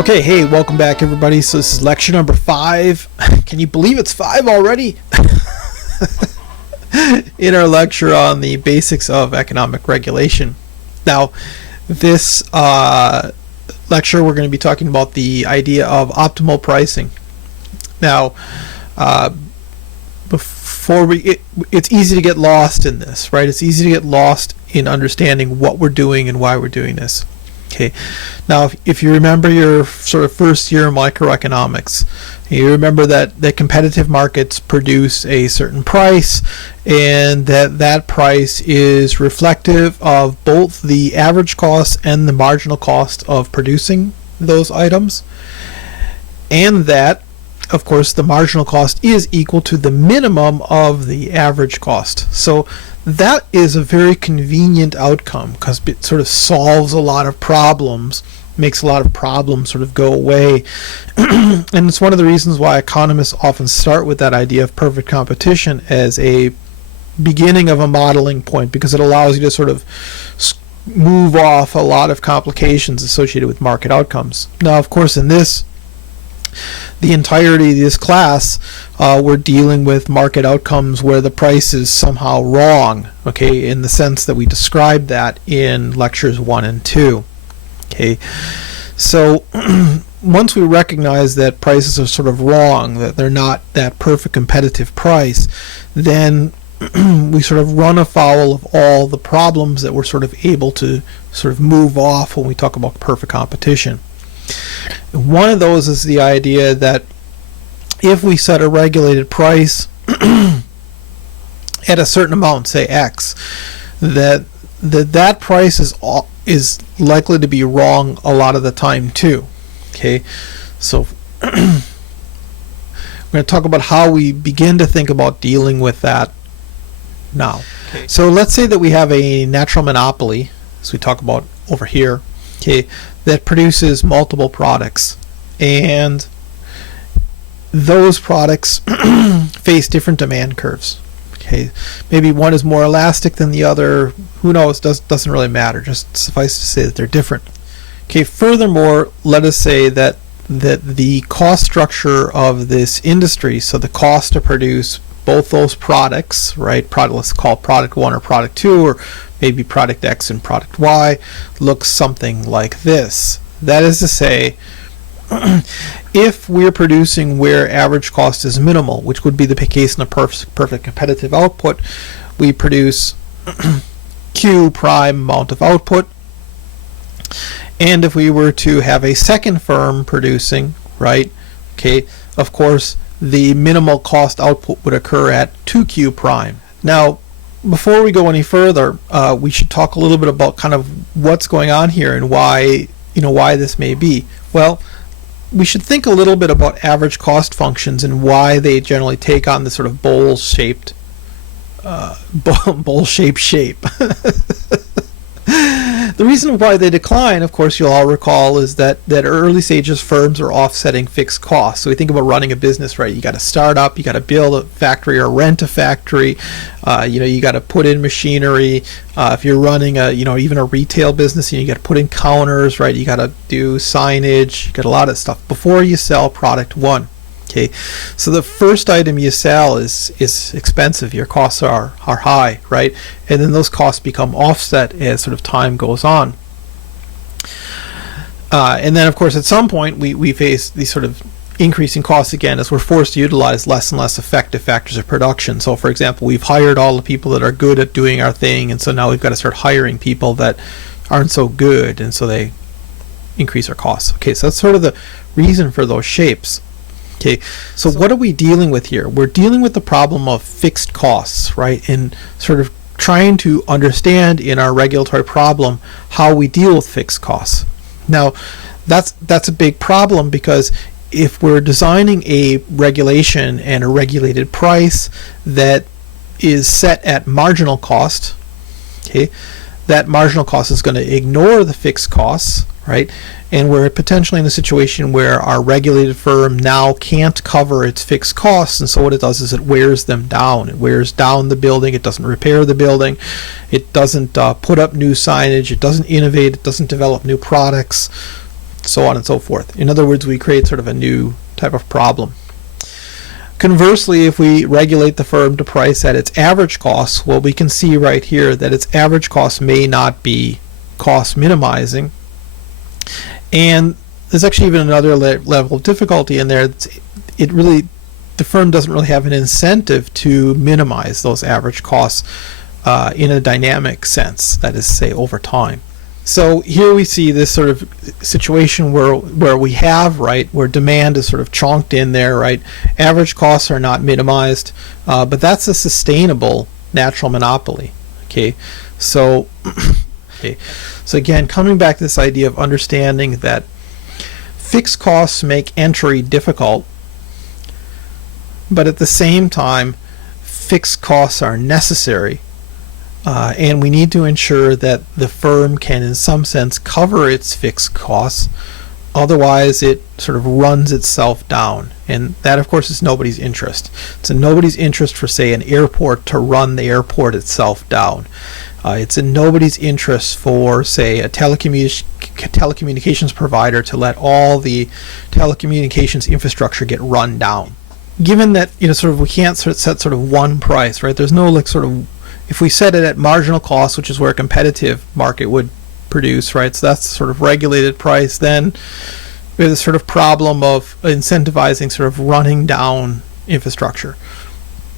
Okay, hey, welcome back everybody. So this is lecture number 5. Can you believe it's 5 already? In our lecture on the basics of economic regulation. Now, this lecture we're going to be talking about the idea of optimal pricing. Now, it's easy to get lost in this, right? It's easy to get lost in understanding what we're doing and why we're doing this. Okay, now if you remember your sort of first year in microeconomics, you remember that competitive markets produce a certain price, and that price is reflective of both the average cost and the marginal cost of producing those items, and that, of course, the marginal cost is equal to the minimum of the average cost. So that is a very convenient outcome because it sort of solves a lot of problems, makes a lot of problems sort of go away. And it's one of the reasons why economists often start with that idea of perfect competition as a beginning of a modeling point, because it allows you to sort of move off a lot of complications associated with market outcomes. Now, of course, in the entirety of this class, we're dealing with market outcomes where the price is somehow wrong, okay, in the sense that we described that in lectures 1 and 2. Okay, so once we recognize that prices are sort of wrong, that they're not that perfect competitive price, then we sort of run afoul of all the problems that we're sort of able to sort of move off when we talk about perfect competition. One of those is the idea that if we set a regulated price at a certain amount, say X, that price is likely to be wrong a lot of the time too. Okay, so we're going to talk about how we begin to think about dealing with that now. Okay. So let's say that we have a natural monopoly, as we talk about over here, okay, that produces multiple products, and those products face different demand curves. Okay, maybe one is more elastic than the other. Who knows? Doesn't really matter. Just suffice to say that they're different. Okay. Furthermore, let us say that the cost structure of this industry, so the cost to produce both those products, right? Let's call product 1 or product 2, or maybe product X and product Y, looks something like this. That is to say, if we're producing where average cost is minimal, which would be the case in a perfect competitive output, we produce Q prime amount of output. And if we were to have a second firm producing, right, okay, of course, the minimal cost output would occur at 2Q prime. Now, before we go any further, we should talk a little bit about kind of what's going on here and why this may be. Well, we should think a little bit about average cost functions and why they generally take on this sort of bowl-shaped shape. The reason why they decline, of course, you'll all recall, is that early stages firms are offsetting fixed costs. So we think about running a business, right? You got to start up, you got to build a factory or rent a factory. You got to put in machinery. If you're running even a retail business, you got to put in counters, right? You got to do signage. You got a lot of stuff before you sell product 1. Okay, so the first item you sell is expensive. Your costs are high, right? And then those costs become offset as sort of time goes on. And then, of course, at some point we face these sort of increasing costs again as we're forced to utilize less and less effective factors of production. So, for example, we've hired all the people that are good at doing our thing, and so now we've got to start hiring people that aren't so good, and so they increase our costs. Okay, so that's sort of the reason for those shapes. Okay, so what are we dealing with here? We're dealing with the problem of fixed costs, right? And sort of trying to understand in our regulatory problem how we deal with fixed costs. Now, that's a big problem, because if we're designing a regulation and a regulated price that is set at marginal cost, okay, that marginal cost is going to ignore the fixed costs, right? And we're potentially in a situation where our regulated firm now can't cover its fixed costs, and so what it does is it wears them down. It wears down the building. It doesn't repair the building. It doesn't put up new signage. It doesn't innovate. It doesn't develop new products. so on and so forth. In other words, we create sort of a new type of problem. Conversely, if we regulate the firm to price at its average costs, well, we can see right here that its average cost may not be cost minimizing. And there's actually even another level of difficulty in there. The firm doesn't really have an incentive to minimize those average costs in a dynamic sense, that is, say, over time. So here we see this sort of situation where we have, right, where demand is sort of chunked in there, right? Average costs are not minimized, but that's a sustainable natural monopoly. Okay, so so again, coming back to this idea of understanding that fixed costs make entry difficult, but at the same time, fixed costs are necessary. And we need to ensure that the firm can, in some sense, cover its fixed costs. Otherwise, it sort of runs itself down. And that, of course, is nobody's interest. It's in nobody's interest for, say, an airport to run the airport itself down. It's in nobody's interest for, say, a telecommunications provider to let all the telecommunications infrastructure get run down. Given that, sort of we can't set sort of one price, right? There's no sort of, if we set it at marginal cost, which is where a competitive market would produce, right? So that's sort of regulated price. Then we have this sort of problem of incentivizing sort of running down infrastructure.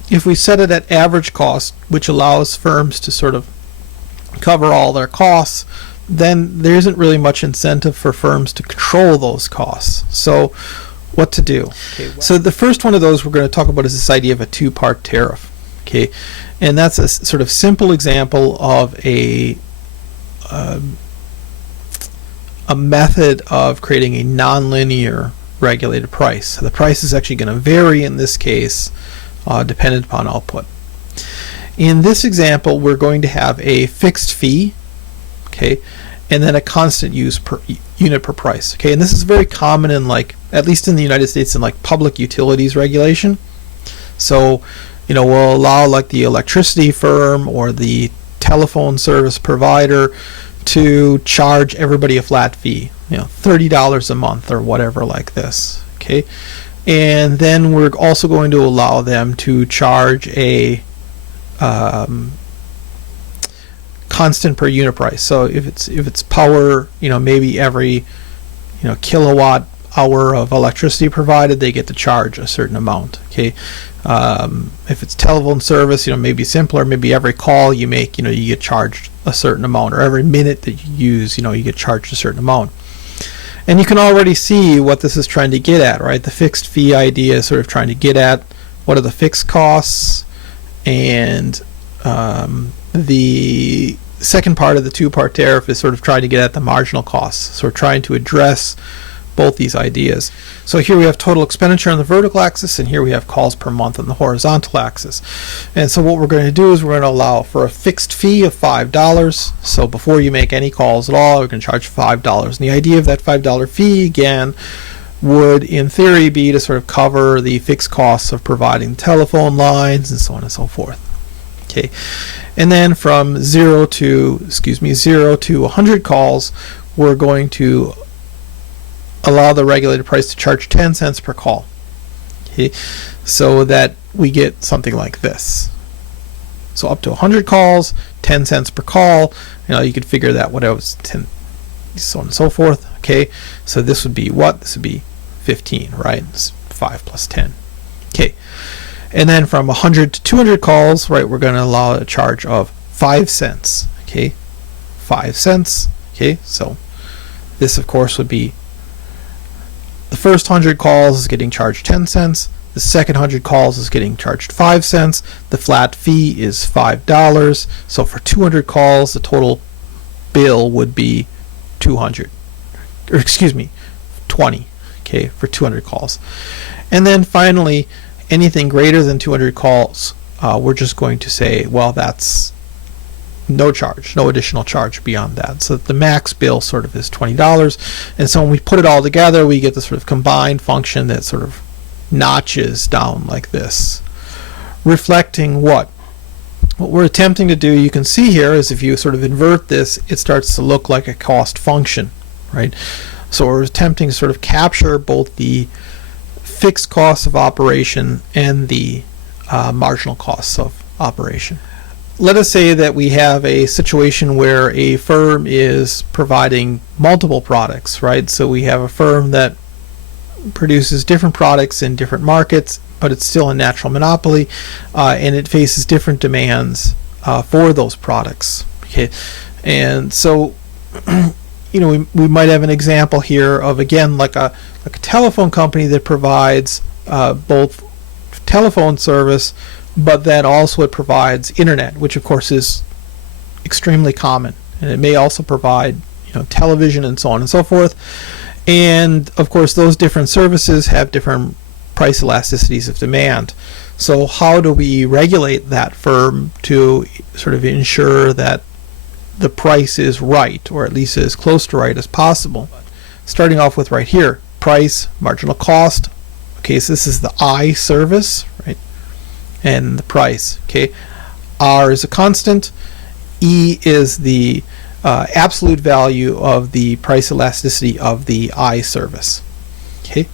If we set it at average cost, which allows firms to sort of cover all their costs, then there isn't really much incentive for firms to control those costs. So what to do? So the first one of those we're going to talk about is this idea of a two-part tariff. Okay, and that's a sort of simple example of a method of creating a nonlinear regulated price. So the price is actually going to vary in this case dependent upon output. In this example, we're going to have a fixed fee, okay, and then a constant use per unit per price. Okay, and this is very common in, like, at least in the United States, in like public utilities regulation. So we'll allow like the electricity firm or the telephone service provider to charge everybody a flat fee, $30 a month or whatever like this. Okay, and then we're also going to allow them to charge a constant per unit price. So if it's power, maybe every kilowatt hour of electricity provided, they get to charge a certain amount. Okay. If it's telephone service, maybe simpler, maybe every call you make, you get charged a certain amount, or every minute that you use, you get charged a certain amount. And you can already see what this is trying to get at, right? The fixed fee idea is sort of trying to get at what are the fixed costs, and the second part of the two-part tariff is sort of trying to get at the marginal costs. So we're trying to address both these ideas. So here we have total expenditure on the vertical axis, and here we have calls per month on the horizontal axis. And so what we're going to do is we're going to allow for a fixed fee of $5. So before you make any calls at all, we're going to charge $5. And the idea of that $5 fee, again, would in theory be to sort of cover the fixed costs of providing telephone lines and so on and so forth. Okay, and then from 0 to 100 calls, we're going to allow the regulated price to charge 10 cents per call. Okay, so that we get something like this. So up to 100 calls, 10 cents per call. You could figure that what else, 10, so on and so forth. Okay, so this would be what? This would be 15, right? It's 5 plus 10. Okay, and then from 100 to 200 calls, right, we're going to allow a charge of 5 cents. Okay, 5 cents. Okay, so this, of course, would be the first 100 calls is getting charged 10 cents. The second 100 calls is getting charged 5 cents. The flat fee is $5. So for 200 calls, the total bill would be 20. Okay, for 200 calls. And then finally, anything greater than 200 calls, we're just going to say, well, that's no charge, no additional charge beyond that. So the max bill sort of is $20. And so when we put it all together, we get this sort of combined function that sort of notches down like this, reflecting what we're attempting to do. You can see here is if you sort of invert this, it starts to look like a cost function, right? So we're attempting to sort of capture both the fixed costs of operation and the marginal costs of operation. Let us say that we have a situation where a firm is providing multiple products, right? So we have a firm that produces different products in different markets, but it's still a natural monopoly, and it faces different demands for those products. Okay, and so we might have an example here of, again, like a telephone company that provides both telephone service, but then also it provides internet, which of course is extremely common, and it may also provide television and so on and so forth. And of course those different services have different price elasticities of demand. So how do we regulate that firm to sort of ensure that the price is right, or at least as close to right as possible? Starting off with right here, price, marginal cost. Okay, so this is the I service, right? And the price. Okay, R is a constant. E is the absolute value of the price elasticity of the I service. Okay,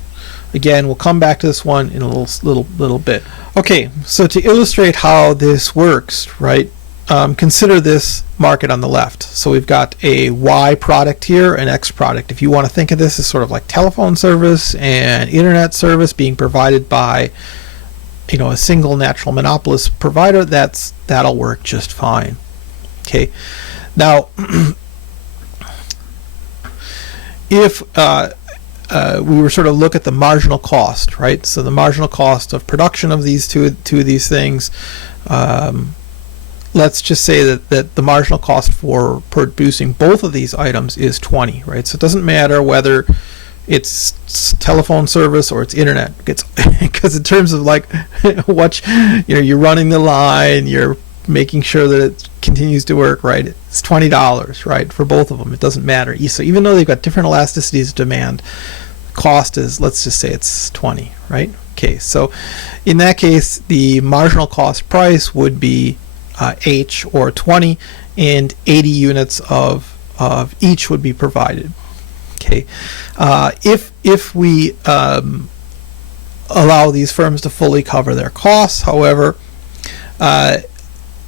again, we'll come back to this one in a little bit. Okay, so to illustrate how this works, right? Consider this market on the left. So we've got a Y product here, an X product. If you want to think of this as sort of like telephone service and internet service being provided by a single natural monopolist provider, that'll work just fine. Okay, now if we were sort of look at the marginal cost, right? So the marginal cost of production of these two of these things, let's just say that the marginal cost for producing both of these items is 20, right? So it doesn't matter whether it's telephone service or it's internet, because in terms of like what you're running the line, you're making sure that it continues to work, right? It's $20, right, for both of them. It doesn't matter. So even though they've got different elasticities of demand, cost is, let's just say it's 20, right? Okay, so in that case, the marginal cost price would be H, or 20, and 80 units of each would be provided. Okay, if we allow these firms to fully cover their costs, however,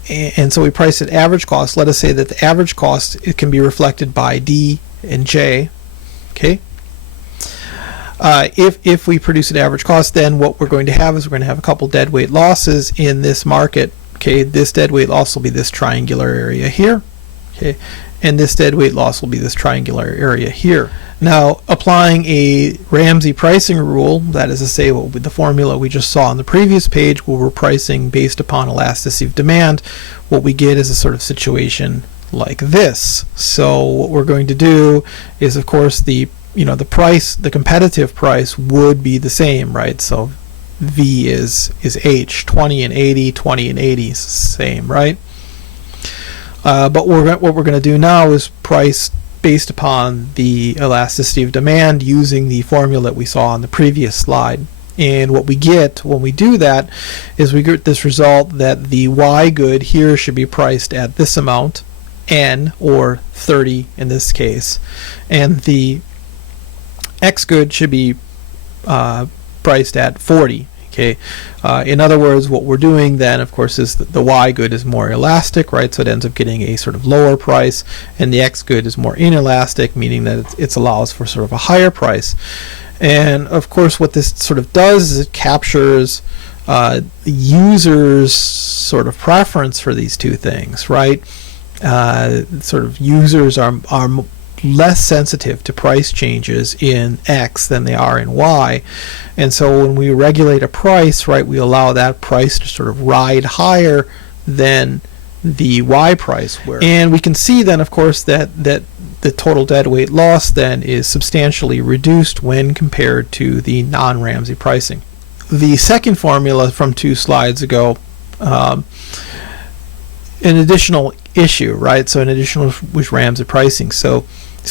and so we price at average cost. Let us say that the average cost, it can be reflected by D and J. Okay, if we produce at average cost, then what we're going to have is we're going to have a couple deadweight losses in this market. Okay, this deadweight loss will be this triangular area here. Okay, and this deadweight loss will be this triangular area here. Now, applying a Ramsey pricing rule, that is to say, the formula we just saw on the previous page, where we're pricing based upon elasticity of demand, what we get is a sort of situation like this. So what we're going to do is, of course, the price, the competitive price would be the same, right? So V is H, 20 and 80, 20 and 80 is the same, right? But what we're going to do now is price based upon the elasticity of demand using the formula that we saw on the previous slide. And what we get when we do that is we get this result that the Y good here should be priced at this amount, N, or 30 in this case, and the X good should be priced at 40. Okay, in other words, what we're doing then, of course, is that the Y good is more elastic, right? So it ends up getting a sort of lower price, and the X good is more inelastic, meaning that it allows for sort of a higher price. And of course, what this sort of does is it captures the user's sort of preference for these two things, right? Sort of users are less sensitive to price changes in X than they are in Y, and so when we regulate a price, right, we allow that price to sort of ride higher than the Y price. And we can see then, of course, that the total deadweight loss then is substantially reduced when compared to the non-Ramsey pricing. The second formula from 2 slides ago, an additional issue, right? So an additional was Ramsey pricing. So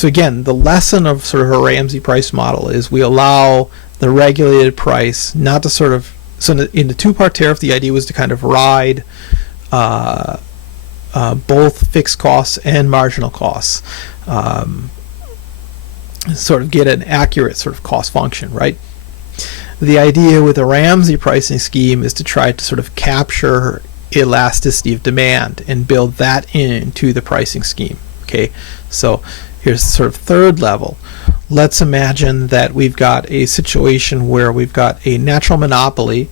again, the lesson of sort of a Ramsey price model is we allow the regulated price not to sort of, so in the two-part tariff, the idea was to kind of ride both fixed costs and marginal costs. sort of get an accurate sort of cost function, right? The idea with a Ramsey pricing scheme is to try to sort of capture elasticity of demand and build that into the pricing scheme. Okay, so here's the sort of third level. Let's imagine that we've got a situation where we've got a natural monopoly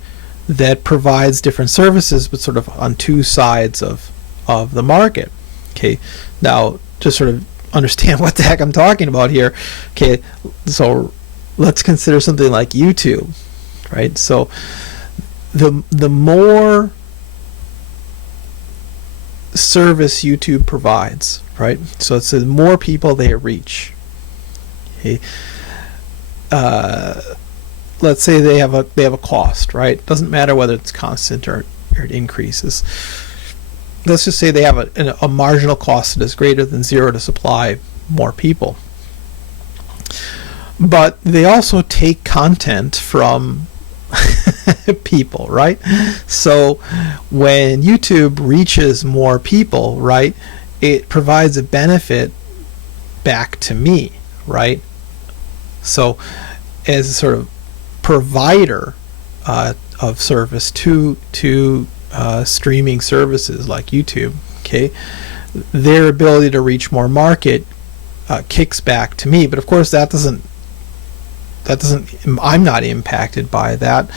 that provides different services, but sort of on two sides of the market. Okay, now to sort of understand what the heck I'm talking about here, okay, so let's consider something like YouTube, right? So the more service YouTube provides, right? So it's the more people they reach. Okay. Let's say they have a cost, right? Doesn't matter whether it's constant or it increases. Let's just say they have a marginal cost that is greater than zero to supply more people. But they also take content from people, right? So when YouTube reaches more people, right, it provides a benefit back to me, right? So as a sort of provider of service to streaming services like YouTube, okay, their ability to reach more market kicks back to me. But of course that doesn't I'm not impacted by that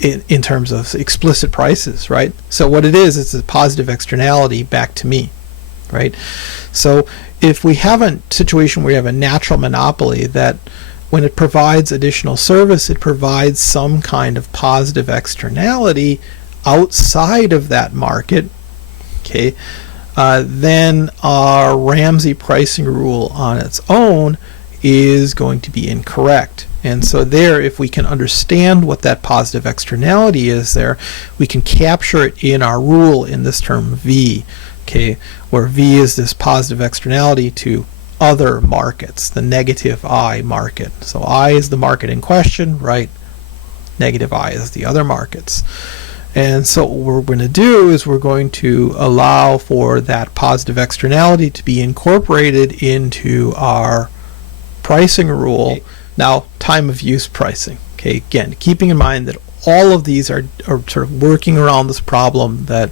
in terms of explicit prices, right? So what it is, it's a positive externality back to me, right? So if we have a situation where you have a natural monopoly that when it provides additional service, it provides some kind of positive externality outside of that market, okay, then our Ramsey pricing rule on its own is going to be incorrect. And so there, if we can understand what that positive externality is there, we can capture it in our rule in this term V, okay, where V is this positive externality to other markets, the negative I market. So I is the market in question, right? Negative I is the other markets. And so what we're going to do is we're going to allow for that positive externality to be incorporated into our pricing rule. Okay. Now, time of use pricing. Okay, again, keeping in mind that all of these are sort of working around this problem that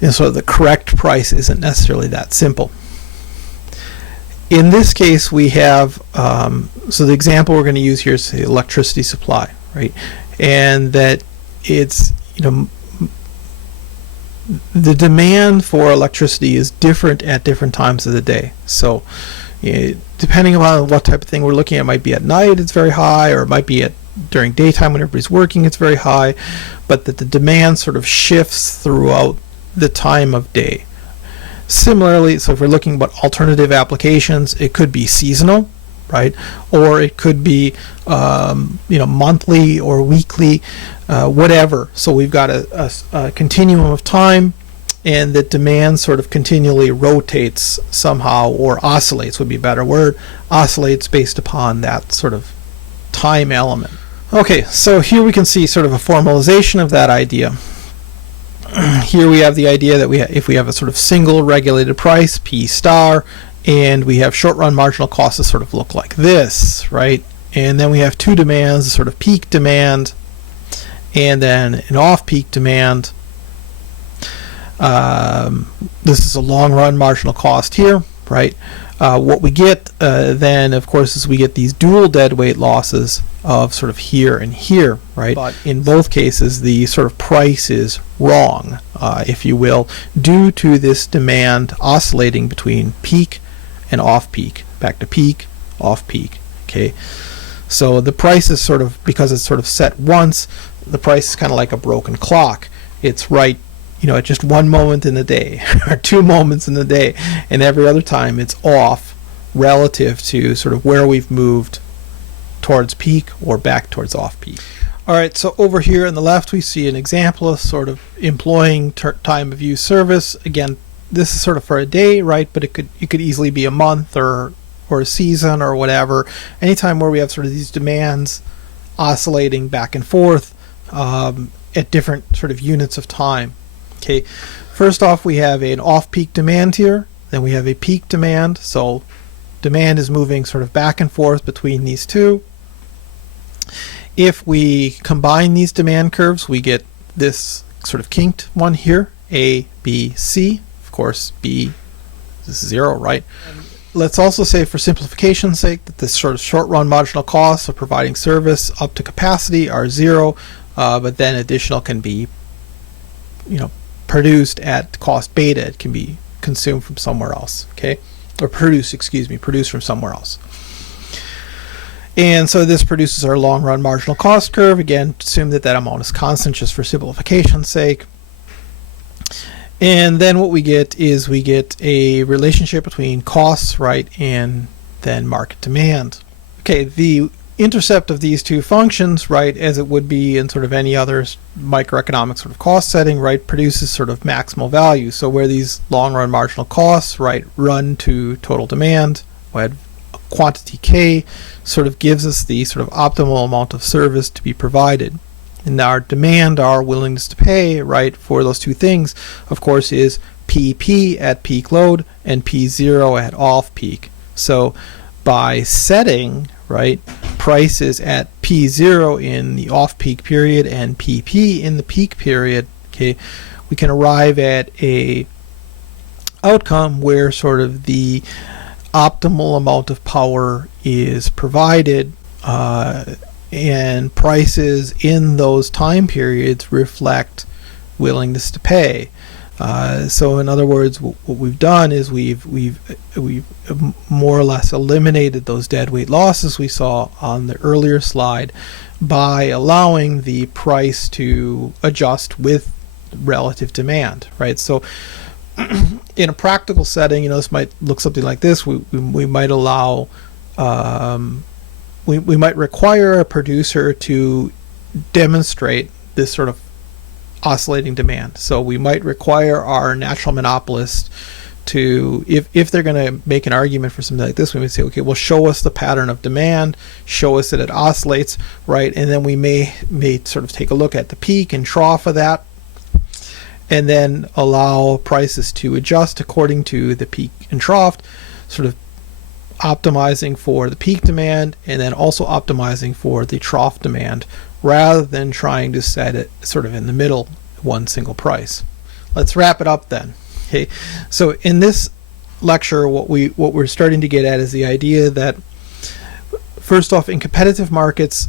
sort of the correct price isn't necessarily that simple. In this case, we have so the example we're going to use here is the electricity supply, right? And that it's, the demand for electricity is different at different times of the day. So depending on what type of thing we're looking at, it might be at night it's very high, or it might be during daytime when everybody's working it's very high, but that the demand sort of shifts throughout the time of day. Similarly, so if we're looking at alternative applications, it could be seasonal, right? Or it could be monthly or weekly, whatever. So we've got a continuum of time, and that demand sort of continually rotates somehow, or oscillates would be a better word, oscillates based upon that sort of time element. Okay, so here we can see sort of a formalization of that idea. Here we have the idea that if we have a sort of single regulated price, P star, and we have short-run marginal costs that sort of look like this, right? And then we have two demands, a sort of peak demand and then an off-peak demand. This is a long-run marginal cost here, right? What we get then, of course, is we get these dual deadweight losses of sort of here and here, right? But in both cases, the sort of price is wrong, if you will, due to this demand oscillating between peak and off-peak, back to peak, off-peak, okay? So the price is sort of, because it's sort of set once, the price is kind of like a broken clock. It's right, at just one moment in the day, or 2 moments in the day, and every other time it's off relative to sort of where we've moved towards peak or back towards off-peak. All right, so over here on the left we see an example of sort of employing time of use service. Again, this is sort of for a day, right? But it could easily be a month or a season or whatever. Anytime where we have sort of these demands oscillating back and forth at different sort of units of time. Okay, first off we have an off-peak demand here. then we have a peak demand. So demand is moving sort of back and forth between these two. If we combine these demand curves, we get this sort of kinked one here, A, B, C. Of course, B is 0, right? Let's also say, for simplification's sake, that this sort of short-run marginal costs of providing service up to capacity are 0, but then additional can be, produced at cost beta. It can be consumed from somewhere else, okay? Or produced from somewhere else. And so this produces our long-run marginal cost curve. Again, assume that that amount is constant just for simplification's sake. And then what we get is we get a relationship between costs, right, and then market demand. Okay, the intercept of these two functions, right, as it would be in sort of any other microeconomic sort of cost setting, right, produces sort of maximal value. So where these long-run marginal costs, right, run to total demand, where quantity K sort of gives us the sort of optimal amount of service to be provided. And our demand, our willingness to pay, right, for those two things, of course, is PP at peak load and P0 at off peak. So by setting, right, prices at P0 in the off peak period and PP in the peak period, okay, we can arrive at a outcome where sort of the optimal amount of power is provided, and prices in those time periods reflect willingness to pay. So in other words, what we've done is we've more or less eliminated those deadweight losses we saw on the earlier slide by allowing the price to adjust with relative demand, right? So in a practical setting, this might look something like this. We might allow, we might require a producer to demonstrate this sort of oscillating demand. So we might require our natural monopolist to, if they're going to make an argument for something like this, we would say, okay, well, show us the pattern of demand, show us that it oscillates, right? And then we may sort of take a look at the peak and trough of that, and then allow prices to adjust according to the peak and trough, sort of optimizing for the peak demand and then also optimizing for the trough demand, rather than trying to set it sort of in the middle, one single price. Let's wrap it up then. Okay, so in this lecture, what we're starting to get at is the idea that, first off, in competitive markets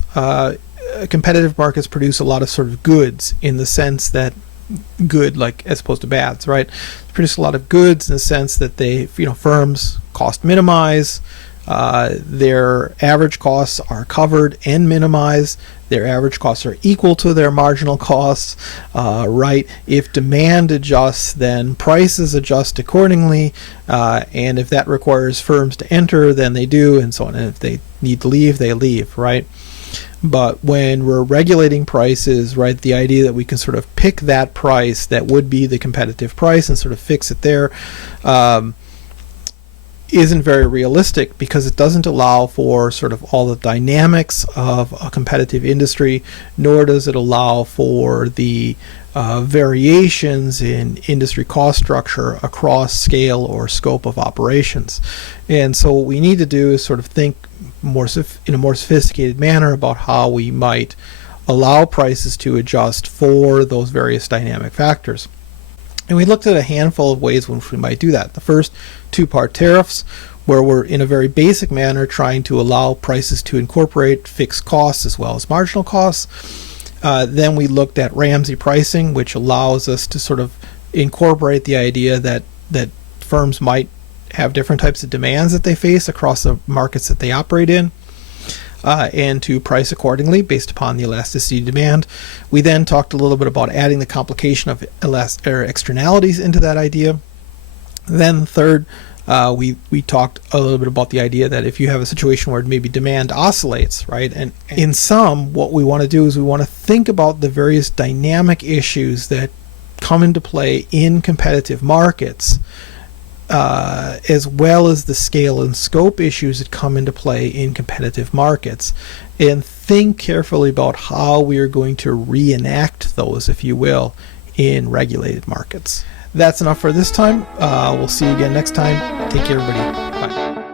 produce a lot of sort of goods, in the sense that good, like as opposed to bads, right? Produce a lot of goods in the sense that they, firms cost minimize, their average costs are covered and minimized, their average costs are equal to their marginal costs, right? If demand adjusts, then prices adjust accordingly, and if that requires firms to enter, then they do, and so on. And if they need to leave, they leave, right? But when we're regulating prices, right, the idea that we can sort of pick that price that would be the competitive price and sort of fix it there isn't very realistic, because it doesn't allow for sort of all the dynamics of a competitive industry, nor does it allow for the variations in industry cost structure across scale or scope of operations. And so what we need to do is sort of think in a more sophisticated manner about how we might allow prices to adjust for those various dynamic factors. And we looked at a handful of ways in which we might do that. The first, two-part tariffs, where we're in a very basic manner trying to allow prices to incorporate fixed costs as well as marginal costs. Then we looked at Ramsey pricing, which allows us to sort of incorporate the idea that firms might have different types of demands that they face across the markets that they operate in, and to price accordingly based upon the elasticity of demand. We then talked a little bit about adding the complication of externalities into that idea. Then third, we talked a little bit about the idea that if you have a situation where maybe demand oscillates, right, and in sum, what we want to do is we want to think about the various dynamic issues that come into play in competitive markets, as well as the scale and scope issues that come into play in competitive markets, and think carefully about how we are going to reenact those, if you will, in regulated markets. That's enough for this time. We'll see you again next time. Take care, everybody. Bye.